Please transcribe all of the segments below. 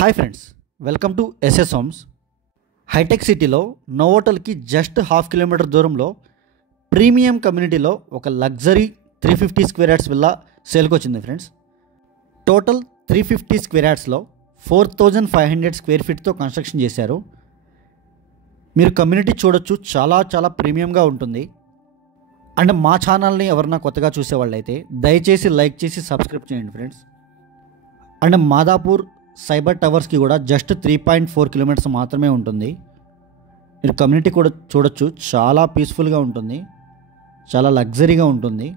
Hi friends, welcome to SS homes. Hitech సిటీలో నోవోటల్కి just half kilometre దూరంలో premium కమ్యూనిటీలో ఒక లగ్జరీ 350 స్క్వేర్ యార్డ్స్ విల్లా సేల్కి వచ్చింది ఫ్రెండ్స్. టోటల్ 350 స్క్వేర్ యార్డ్స్లో 4500 స్క్వేర్ ఫీట్తో కన్స్ట్రక్షన్ చేశారు. మీరు కమ్యూనిటీ చూడొచ్చు, చాలా ప్రీమియంగా ఉంటుంది. అండ్ మా ఛానల్ని ఎవరన్నా కొత్తగా చూసేవాళ్ళైతే దయచేసి లైక్ చేసి సబ్స్క్రైబ్ చేయండి ఫ్రెండ్స్. అండ్ మాదాపూర్ సైబర్ టవర్స్కి కూడా జస్ట్ 3.4 కిలోమీటర్స్ మాత్రమే ఉంటుంది. మీరు కమ్యూనిటీ కూడా చూడొచ్చు, చాలా పీస్ఫుల్గా ఉంటుంది, చాలా లగ్జరీగా ఉంటుంది.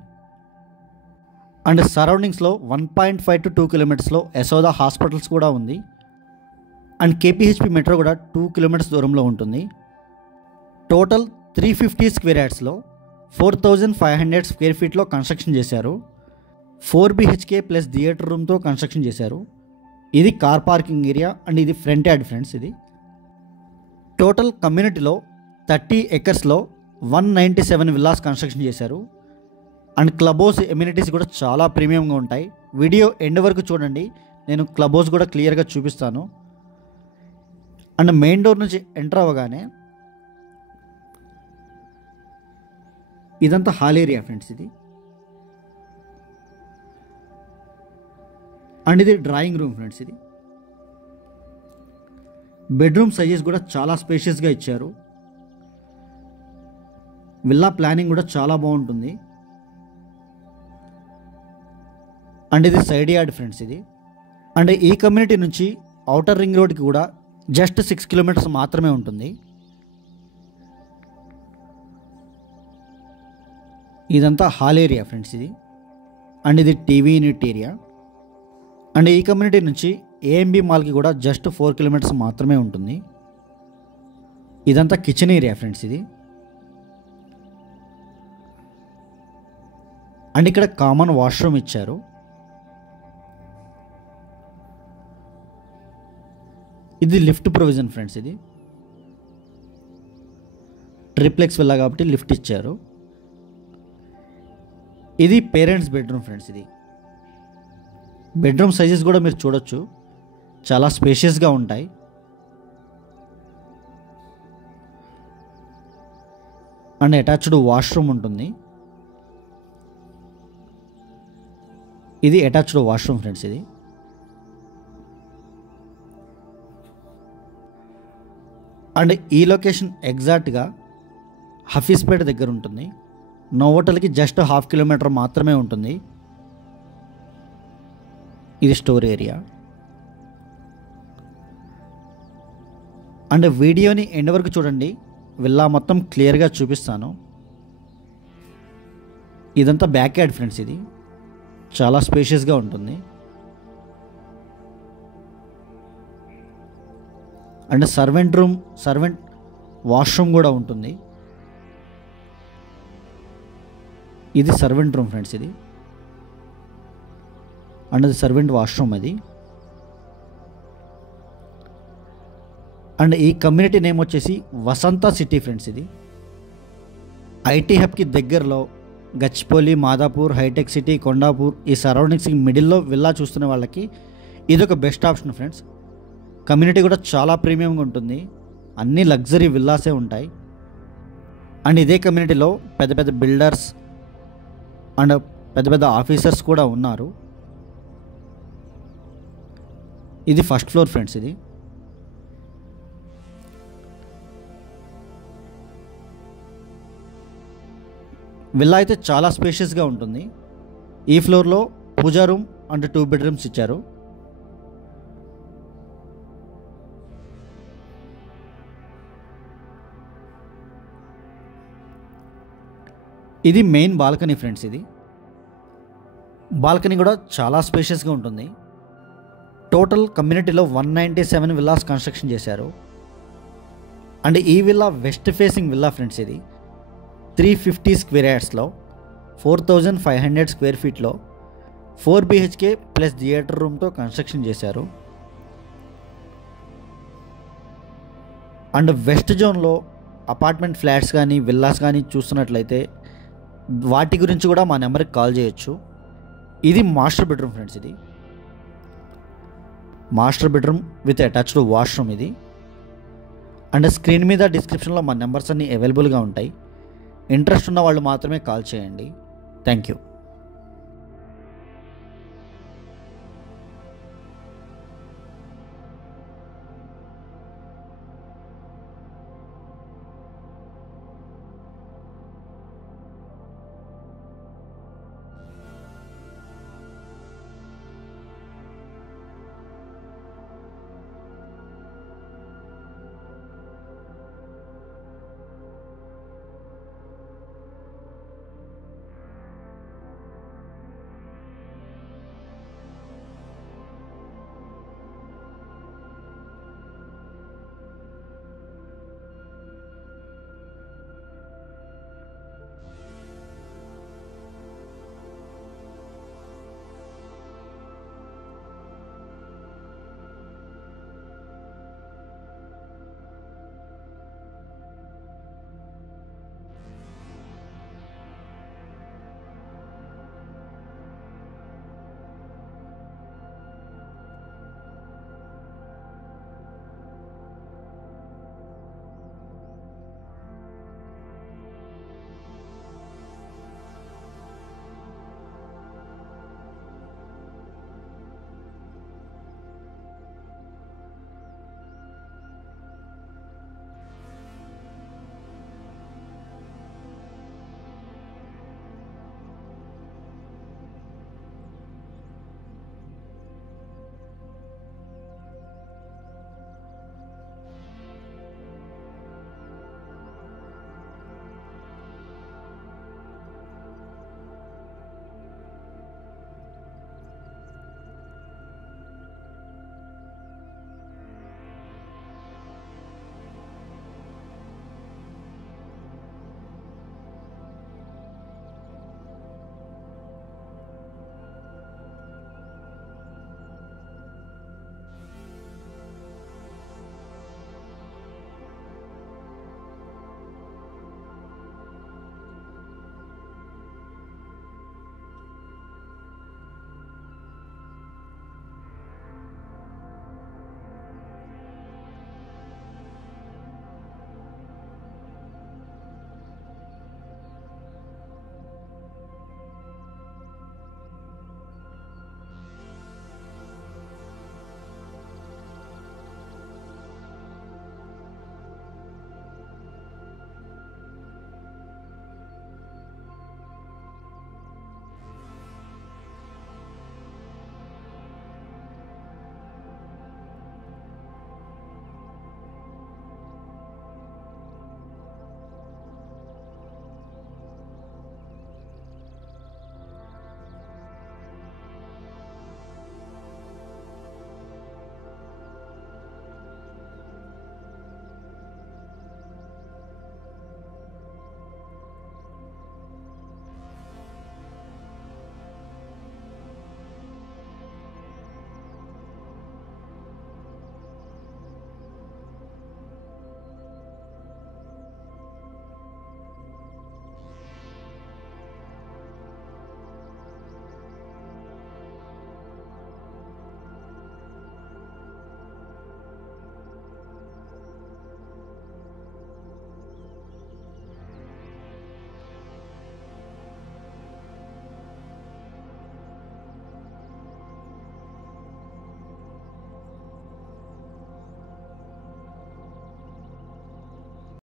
అండ్ సరౌండింగ్స్లో 1.5 to 2 కిలోమీటర్స్లో యశోద హాస్పిటల్స్ కూడా ఉంది. అండ్ కేపీహెచ్పి మెట్రో కూడా 2 కిలోమీటర్స్ దూరంలో ఉంటుంది. టోటల్ 350 స్క్వేర్ యార్డ్స్లో 4500 స్క్వేర్ ఫీట్లో కన్స్ట్రక్షన్ చేశారు. 4 BHK ప్లస్ థియేటర్ రూమ్తో కన్స్ట్రక్షన్ చేశారు. ఇది కార్ పార్కింగ్ ఏరియా అండ్ ఇది ఫ్రంట్ యార్డ్ ఫ్రెండ్స్. ఇది టోటల్ కమ్యూనిటీలో 30 ఎకర్స్లో 197 విల్లాస్ కన్స్ట్రక్షన్ చేశారు. అండ్ క్లబ్ హౌస్ ఎమ్యూనిటీస్ కూడా చాలా ప్రీమియంగా ఉంటాయి. వీడియో ఎండ్ వరకు చూడండి, నేను క్లబ్ హౌస్ కూడా క్లియర్గా చూపిస్తాను. అండ్ మెయిన్ డోర్ నుంచి ఎంటర్ అవ్వగానే ఇదంతా హాల్ ఏరియా ఫ్రెండ్స్. ఇది అండ్ ఇది డ్రాయింగ్ రూమ్ ఫ్రెండ్స్. ఇది బెడ్రూమ్ సైజెస్ కూడా చాలా స్పేషియస్గా ఇచ్చారు. విల్లా ప్లానింగ్ కూడా చాలా బాగుంటుంది. అండ్ ఇది సైడ్ యార్డ్ ఫ్రెండ్స్. ఇది అండ్ ఈ కమ్యూనిటీ నుంచి ఔటర్ రింగ్ రోడ్కి కూడా జస్ట్ 6 కిలోమీటర్స్ మాత్రమే ఉంటుంది. ఇదంతా హాల్ ఏరియా ఫ్రెండ్స్. ఇది అండ్ ఇది టీవీ యూనిట్ ఏరియా. అండ్ ఈ కమ్యూనిటీ నుంచి ఏఎంబి మాల్కి కూడా జస్ట్ 4 కిలోమీటర్స్ మాత్రమే ఉంటుంది. ఇదంతా కిచెన్ ఏరియా ఫ్రెండ్స్. ఇది అండ్ ఇక్కడ కామన్ వాష్రూమ్ ఇచ్చారు. ఇది లిఫ్ట్ ప్రొవిజన్ ఫ్రెండ్స్. ఇది ట్రిప్లెక్స్ విల్లా కాబట్టి లిఫ్ట్ ఇచ్చారు. ఇది పేరెంట్స్ బెడ్రూమ్ ఫ్రెండ్స్. ఇది బెడ్రూమ్ సైజెస్ కూడా మీరు చూడొచ్చు, చాలా స్పేషియస్గా ఉంటాయి. అండ్ అటాచ్డ్ వాష్రూమ్ ఉంటుంది. ఇది అటాచ్డ్ వాష్రూమ్ ఫ్రెండ్స్. ఇది అండ్ ఈ లొకేషన్ ఎగ్జాక్ట్గా హఫీజ్పేట దగ్గర ఉంటుంది. నోవోటల్కి జస్ట్ హాఫ్ కిలోమీటర్ మాత్రమే ఉంటుంది. ఇది స్టోర్ ఏరియా. అండ్ వీడియోని ఎండ్ వరకు చూడండి, విల్లా మొత్తం క్లియర్గా చూపిస్తాను. ఇదంతా బ్యాక్ యార్డ్ ఫ్రెండ్స్. ఇది చాలా స్పేషియస్గా ఉంటుంది. అండ్ సర్వెంట్ వాష్రూమ్ కూడా ఉంటుంది. ఇది సర్వెంట్ రూమ్ ఫ్రెండ్స్. ఇది అండ్ అది సర్వెంట్ వాష్రూమ్. అది అండ్ ఈ కమ్యూనిటీ నేమ్ వచ్చేసి వసంత సిటీ ఫ్రెండ్స్. ఇది ఐటీ హబ్కి దగ్గరలో గచ్చిపౌలి, మాదాపూర్, హైటెక్ సిటీ, కొండాపూర్ ఈ సరౌండింగ్స్కి మిడిల్లో విల్లా చూస్తున్న వాళ్ళకి ఇదొక బెస్ట్ ఆప్షన్ ఫ్రెండ్స్. కమ్యూనిటీ కూడా చాలా ప్రీమియంగా ఉంటుంది, అన్ని లగ్జరీ విల్లాసే ఉంటాయి. అండ్ ఇదే కమ్యూనిటీలో పెద్ద బిల్డర్స్ అండ్ పెద్ద ఆఫీసర్స్ కూడా ఉన్నారు. ఇది ఫస్ట్ ఫ్లోర్ ఫ్రెండ్స్. ఇది విల్లా అయితే చాలా స్పేషియస్గా ఉంటుంది. ఈ ఫ్లోర్లో పూజా రూమ్ అండ్ 2 బెడ్రూమ్స్ ఇచ్చారు. ఇది మెయిన్ బాల్కనీ ఫ్రెండ్స్. ఇది బాల్కనీ కూడా చాలా స్పేషియస్గా ఉంటుంది. టోటల్ కమ్యూనిటీలో 197 విల్లాస్ కన్స్ట్రక్షన్ చేశారు. అండ్ ఈ villa west facing villa friends. ఇది 350 స్క్వేర్ యార్డ్స్లో 4500 స్క్వేర్ ఫీట్లో 4 BHK ప్లస్ థియేటర్ రూమ్తో కన్స్ట్రక్షన్ చేశారు. అండ్ వెస్ట్ జోన్లో అపార్ట్మెంట్ ఫ్లాట్స్ కానీ విల్లాస్ కానీ చూస్తున్నట్లయితే వాటి గురించి కూడా మా నెంబర్కి కాల్ చేయొచ్చు. ఇది మాస్టర్ బెడ్రూమ్ ఫ్రెండ్స్. ఇది master bedroom with attached washroom ఇది. అండ్ స్క్రీన్ మీద డిస్క్రిప్షన్లో మా నెంబర్స్ అన్నీ అవైలబుల్గా ఉంటాయి. ఇంట్రెస్ట్ ఉన్న వాళ్ళు మాత్రమే కాల్ చేయండి. Thank you.